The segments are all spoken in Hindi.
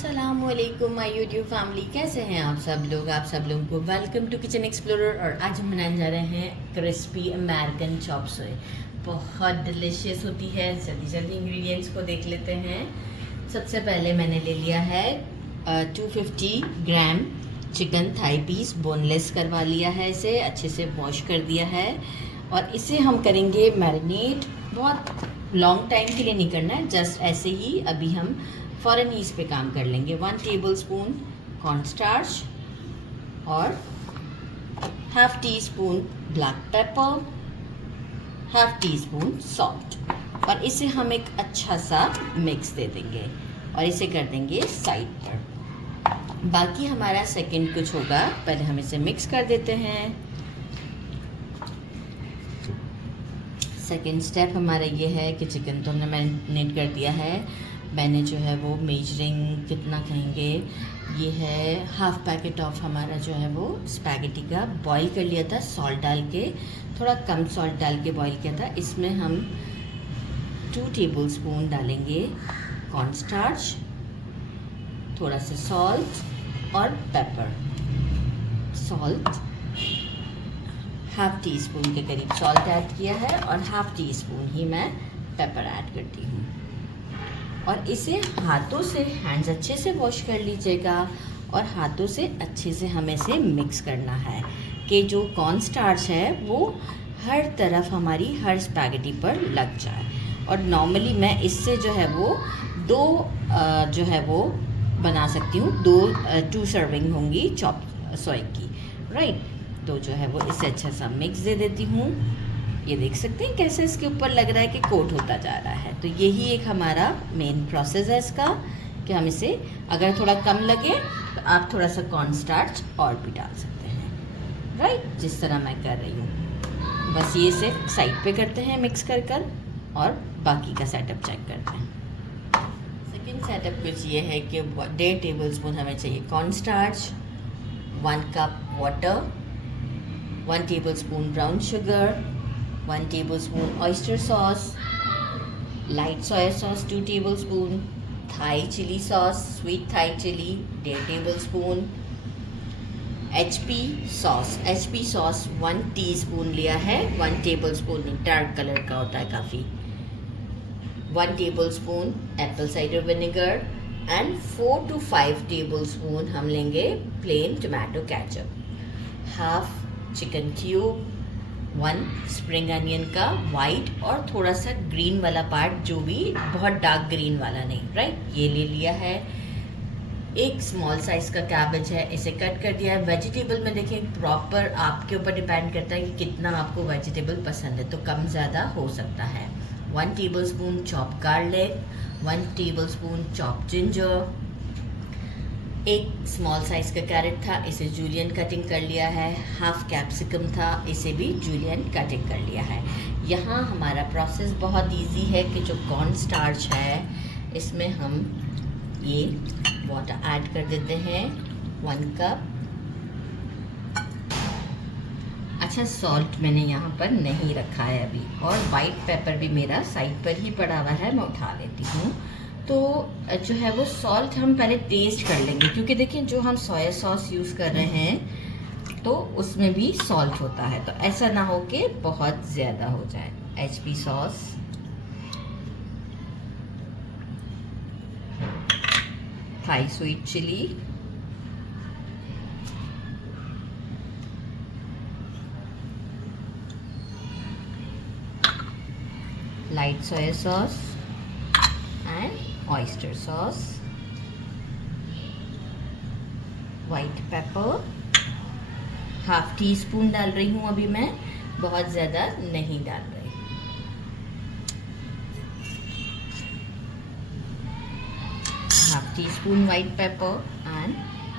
अस्सलामुअलैकुम माय यूट्यूब फैमिली, कैसे हैं आप सब लोग। आप सब लोगों को वेलकम टू किचन एक्सप्लोरर। और आज हम बनाने जा रहे हैं क्रिस्पी अमेरिकन चॉप सुई। बहुत डिलीशियस होती है। जल्दी जल्दी इंग्रेडिएंट्स को देख लेते हैं। सबसे पहले मैंने ले लिया है 250 gram chicken thigh piece, boneless करवा लिया है। इसे अच्छे से वॉश कर दिया है और इसे हम करेंगे मैरिनेट। बहुत लॉन्ग टाइम के लिए नहीं करना है, जस्ट ऐसे ही अभी हम फ़ौरन ही इस पे काम कर लेंगे। 1 टेबलस्पून कॉर्नस्टार्च और half tea spoon black pepper, half tea spoon salt, और इसे हम एक अच्छा सा मिक्स दे देंगे और इसे कर देंगे साइड पर। बाकी हमारा सेकंड कुछ होगा, पहले हम इसे मिक्स कर देते हैं। सेकंड स्टेप हमारा ये है कि चिकन तो हमने मैरिनेट कर दिया है। मैंने जो है वो मेजरिंग कितना कहेंगे, ये है हाफ पैकेट ऑफ हमारा जो है वो स्पैगेटी का बॉईल कर लिया था सॉल्ट डाल के, थोड़ा कम सॉल्ट डाल के बॉईल किया था। इसमें हम 2 टेबलस्पून डालेंगे कॉर्नस्टार्च, थोड़ा सा सॉल्ट और paper. Salt half tea spoon के करीब सॉल्ट ऐड किया है और हाफ टी स्पून ही मैं पेपर ऐड करती हूँ। और इसे हाथों से, हैंड्स अच्छे से वॉश कर लीजिएगा और हाथों से अच्छे से हमें इसे मिक्स करना है कि जो कॉर्न स्टार्च है वो हर तरफ हमारी हर स्पैगेटी पर लग जाए। और नॉर्मली मैं इससे जो है वो 2 जो है वो बना सकती हूँ, 2 सर्विंग होंगी चॉप सोई की, राइट। तो जो है वो इसे अच्छा सा मिक्स दे देती हूँ। ये देख सकते हैं कैसे इसके ऊपर लग रहा है कि कोट होता जा रहा है। तो यही एक हमारा मेन प्रोसेस है इसका, कि हम इसे अगर थोड़ा कम लगे तो आप थोड़ा सा कॉर्न स्टार्च और भी डाल सकते हैं, राइट, जिस तरह मैं कर रही हूँ। बस ये इसे साइड पे करते हैं मिक्स कर कर और बाकी का सेटअप चेक करते हैं। सेकेंड सेटअप कुछ ये है कि 1.5 टेबलस्पून हमें चाहिए corn starch, 1 cup water, 1 tablespoon brown sugar, 1 tablespoon oyster sauce, light soy sauce 2 tablespoon, Thai chili sauce, sweet Thai chili 1.5 tablespoon, HP sauce 1 teaspoon लिया है। 1 tablespoon डार्क कलर का होता है काफ़ी। 1 tablespoon apple cider vinegar and 4 to 5 tablespoon हम लेंगे plain tomato ketchup, half chicken cube, 1 spring onion का वाइट और थोड़ा सा ग्रीन वाला पार्ट, जो भी बहुत डार्क ग्रीन वाला नहीं, राइट, ये ले लिया है। 1 स्मॉल साइज़ का कैबेज है, इसे कट कर दिया है। वेजिटेबल में देखें प्रॉपर आपके ऊपर डिपेंड करता है कि कितना आपको वेजिटेबल पसंद है, तो कम ज़्यादा हो सकता है। 1 tablespoon chop garlic, 1 tablespoon chop ginger, 1 small size का कैरेट था, इसे जूलियन कटिंग कर लिया है। हाफ कैप्सिकम था, इसे भी जूलियन कटिंग कर लिया है। यहाँ हमारा प्रोसेस बहुत इजी है कि जो कॉर्न स्टार्च है इसमें हम ये वाटर ऐड कर देते हैं 1 कप। अच्छा, सॉल्ट मैंने यहाँ पर नहीं रखा है अभी, और वाइट पेपर भी मेरा साइड पर ही पड़ा हुआ है, मैं उठा लेती हूँ। तो जो है वो सॉल्ट हम पहले टेस्ट कर लेंगे, क्योंकि देखिए जो हम सोया सॉस यूज़ कर रहे हैं तो उसमें भी सॉल्ट होता है, तो ऐसा ना हो कि बहुत ज़्यादा हो जाए। HP sauce, Thai sweet chilli, light soya sauce and oyster sauce, white pepper, half teaspoon डाल रही हूँ अभी मैं, बहुत ज़्यादा नहीं डाल रही। Half tea spoon white paper and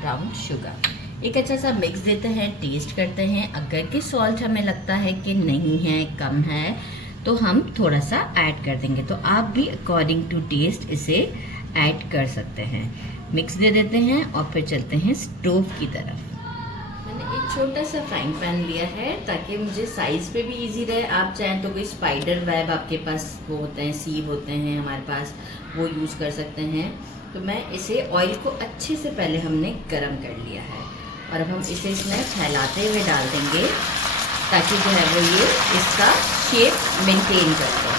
brown sugar. एक अच्छा सा मिक्स देते हैं, टेस्ट करते हैं। अगर कि सॉल्ट हमें लगता है कि नहीं है, कम है, तो हम थोड़ा सा ऐड कर देंगे। तो आप भी अकॉर्डिंग टू टेस्ट इसे ऐड कर सकते हैं। मिक्स दे देते हैं और फिर चलते हैं स्टोव की तरफ। मैंने एक छोटा सा फ्राइंग पैन लिया है ताकि मुझे साइज़ पे भी इजी रहे। आप चाहें तो कोई स्पाइडर वेब आपके पास वो होते हैं, सीव होते हैं हमारे पास, वो यूज़ कर सकते हैं। तो मैं इसे ऑयल को अच्छे से पहले हमने गरम कर लिया है और अब हम इसे इसमें फैलाते हुए डाल देंगे ताकि जो है वो ये इसका शेप मेंटेन कर ले।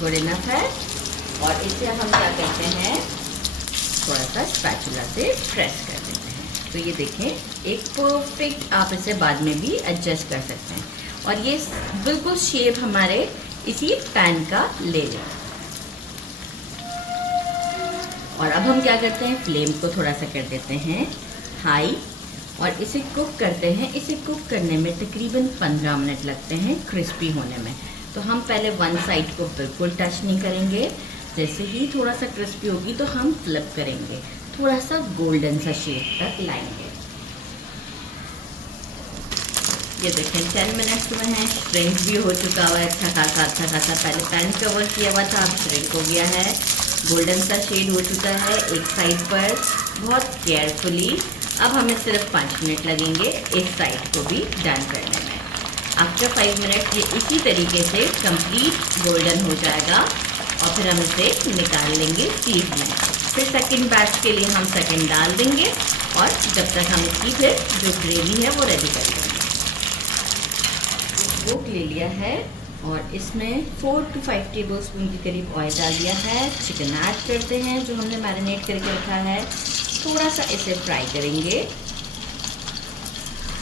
गुड इनफ है। और इसे हम क्या करते हैं, थोड़ा सा स्पैचुला से प्रेस कर देते हैं। तो ये देखें एक परफेक्ट, आप इसे बाद में भी एडजस्ट कर सकते हैं और ये बिल्कुल शेप हमारे इसी पैन का ले लें। और अब हम क्या करते हैं, फ्लेम को थोड़ा सा कर देते हैं हाई और इसे कुक करते हैं। इसे कुक करने में तकरीबन 15 मिनट लगते हैं क्रिस्पी होने में। तो हम पहले वन साइड को बिल्कुल टच नहीं करेंगे, जैसे ही थोड़ा सा क्रिस्पी होगी तो हम फ्लिप करेंगे, थोड़ा सा गोल्डन सा शेप तक लाएंगे। ये देखें 10 मिनट्स में है, श्रिंक भी हो चुका हुआ है अच्छा खासा। पहले पैन कवर किया हुआ था, अब श्रिंक हो गया है, गोल्डन सा शेड हो चुका है एक साइड पर बहुत केयरफुली। अब हमें सिर्फ 5 मिनट लगेंगे इस साइड को भी डन करने में। आफ्टर 5 मिनट ये इसी तरीके से कंप्लीट गोल्डन हो जाएगा और फिर हम इसे निकाल लेंगे स्टीम में। फिर सेकंड बैच के लिए हम सेकंड डाल देंगे और जब तक हम इसकी फिर जो ग्रेवी है वो रेडी कर लेंगे। वोक ले लिया है और इसमें 4 to 5 टेबल स्पून के करीब ऑयल डाल दिया है। चिकन ऐड करते हैं जो हमने मैरिनेट करके रखा है, थोड़ा सा इसे फ्राई करेंगे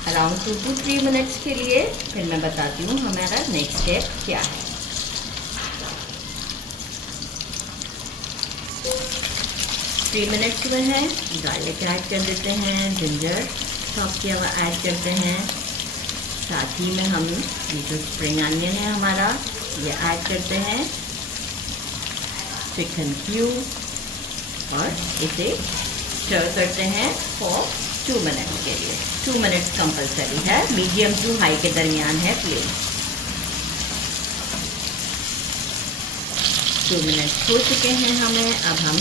अराउंड 2 to 3 मिनट्स के लिए। फिर मैं बताती हूँ हमारा नेक्स्ट स्टेप क्या है। 3 मिनट्स में है, गार्लिक ऐड कर देते हैं, जिंजर चॉप किया हुआ ऐड करते हैं, साथ ही में हम ये जो स्प्रिंग अनियन है हमारा ये ऐड करते हैं, चिकन क्यूब और इसे स्टर करते हैं फॉर 2 मिनट्स के लिए। 2 मिनट्स कंपलसरी है, मीडियम टू हाई के दरमियान है फ्लेम। 2 मिनट्स हो चुके हैं हमें। अब हम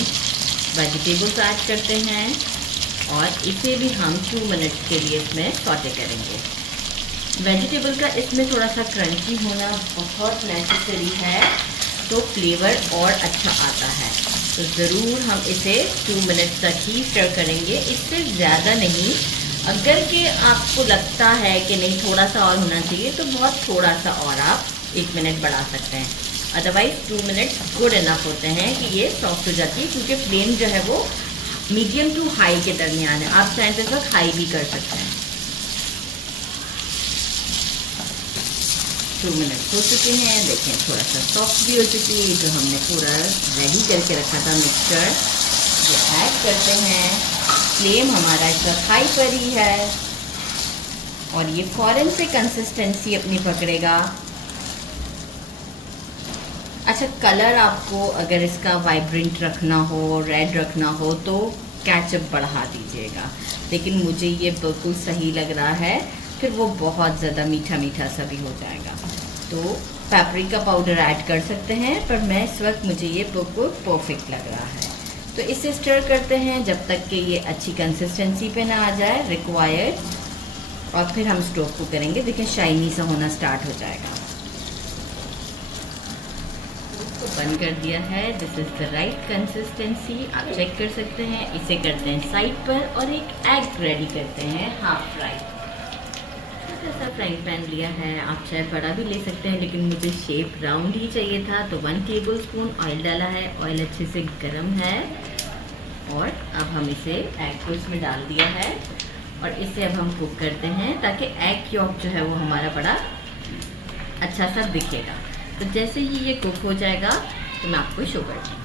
वेजिटेबल्स ऐड करते हैं और इसे भी हम 2 मिनट्स के लिए इसमें सॉटे करेंगे। वेजिटेबल का इसमें थोड़ा सा क्रंची होना बहुत नेसेसरी है, तो फ्लेवर और अच्छा आता है। तो ज़रूर हम इसे 2 मिनट तक ही स्टर करेंगे, इससे ज़्यादा नहीं। अगर कि आपको लगता है कि नहीं थोड़ा सा और होना चाहिए तो बहुत थोड़ा सा और आप 1 मिनट बढ़ा सकते हैं, अदरवाइज़ 2 मिनट गुड इनफ होते हैं कि ये सॉफ्ट हो जाती है, क्योंकि फ्लेम जो है वो मीडियम टू हाई के दरमियान है। आप चाहें तो इस वक्त हाई भी कर सकते हैं। 2 मिनट हो चुके हैं, देखें थोड़ा सा सॉफ्ट भी हो चुकी है। जो हमने पूरा रेडी करके रखा था मिक्सचर ये ऐड करते हैं। फ्लेम हमारा इसका हाई पर ही है और ये फ़ौरन से कंसिस्टेंसी अपनी पकड़ेगा। अच्छा, कलर आपको अगर इसका वाइब्रेंट रखना हो, रेड रखना हो तो केचप बढ़ा दीजिएगा, लेकिन मुझे ये बिल्कुल सही लग रहा है, फिर वो बहुत ज़्यादा मीठा मीठा सा भी हो जाएगा। तो पेपरिका पाउडर ऐड कर सकते हैं, पर मैं इस वक्त मुझे ये बिल्कुल परफेक्ट लग रहा है। तो इसे स्टर करते हैं जब तक कि ये अच्छी कंसिस्टेंसी पे ना आ जाए रिक्वायर्ड, और फिर हम स्टोव को करेंगे। देखिए शाइनी सा होना स्टार्ट हो जाएगा। तो बंद कर दिया है, this is the right consistency, आप चेक कर सकते हैं। इसे करते हैं साइड पर और एक एग रेडी करते हैं हाफ फ्राई। छोटा सा फ्राइंग पैन लिया है, आप चाहे बड़ा भी ले सकते हैं, लेकिन मुझे शेप राउंड ही चाहिए था, तो 1 टेबल स्पून ऑयल डाला है। ऑयल अच्छे से गर्म है और अब हम इसे एग को इसमें डाल दिया है और इसे अब हम कुक करते हैं ताकि एग यॉक जो है वो हमारा बड़ा अच्छा सा दिखेगा। तो जैसे ही ये कुक हो जाएगा तो मैं आपको शो करती हूँ।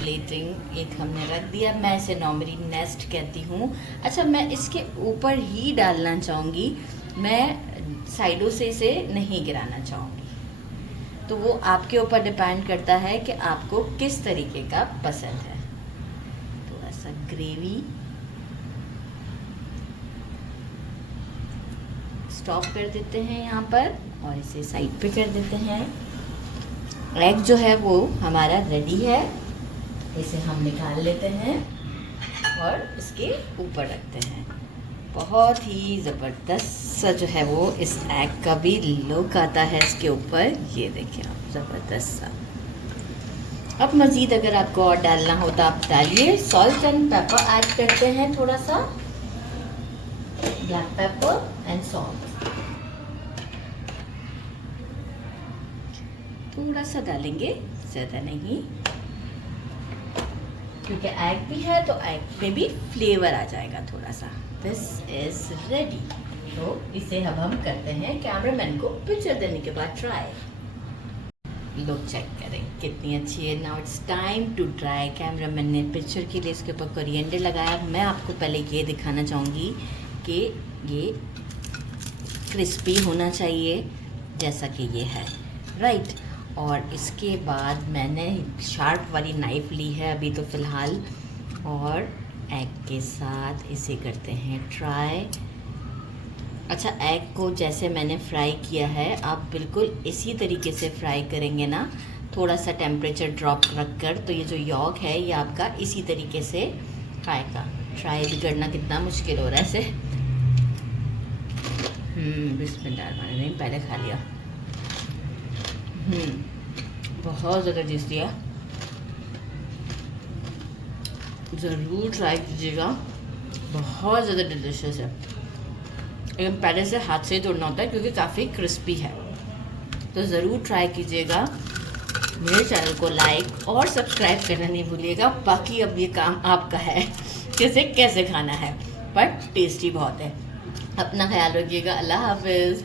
प्लेटिंग एक हमने रख दिया, मैं इसे नॉर्मली नेस्ट कहती हूँ। अच्छा, मैं इसके ऊपर ही डालना चाहूँगी, मैं साइडों से इसे नहीं गिराना चाहूँगी। तो वो आपके ऊपर डिपेंड करता है कि आपको किस तरीके का पसंद है। थोड़ा सा ग्रेवी स्टॉप कर देते हैं यहाँ पर और इसे साइड पे कर देते हैं। एग जो है वो हमारा रेडी है, इसे हम निकाल लेते हैं। और इसके ऊपर रखते हैं। बहुत ही ज़बरदस्त सा जो है वो इस एग का भी लुक आता है इसके ऊपर। ये देखिए आप, ज़बरदस्त सा। अब मज़ीद अगर आपको और डालना हो तो आप डालिए। सॉल्ट एंड पेपर ऐड करते हैं, थोड़ा सा ब्लैक पेपर एंड सॉल्ट, थोड़ा सा डालेंगे, ज़्यादा नहीं, क्योंकि एग भी है तो एग पे भी फ्लेवर आ जाएगा थोड़ा सा। This is ready. तो इसे अब हम करते हैं कैमरामैन को पिक्चर देने के बाद ट्राई। लोग चेक करें कितनी अच्छी है। Now it's time to try. Cameraman ने पिक्चर के लिए इसके ऊपर कोरिएंडर लगाया। मैं आपको पहले ये दिखाना चाहूँगी कि ये क्रिस्पी होना चाहिए जैसा कि ये है, राइट। और इसके बाद मैंने शार्प वाली नाइफ़ ली है अभी तो फ़िलहाल, और एग के साथ इसे करते हैं ट्राई। अच्छा, एग को जैसे मैंने फ्राई किया है आप बिल्कुल इसी तरीके से फ्राई करेंगे ना, थोड़ा सा टेम्परेचर ड्रॉप रख कर, तो ये जो यॉक है ये आपका इसी तरीके से खाएगा। ट्राई भी करना कितना मुश्किल हो रहा है इसे। बिस्मिल्लाह, मैंने पहले खा लिया। बहुत ज़्यादा टेस्टी है, ज़रूर ट्राई कीजिएगा। बहुत ज़्यादा डिलीशियस है, लेकिन पहले से हाथ से ही तोड़ना होता है क्योंकि काफ़ी क्रिस्पी है। तो ज़रूर ट्राई कीजिएगा। मेरे चैनल को लाइक और सब्सक्राइब करना नहीं भूलिएगा। बाकी अब ये काम आपका है कि इसे कैसे खाना है, बट टेस्टी बहुत है। अपना ख्याल रखिएगा। अल्लाह हाफिज़।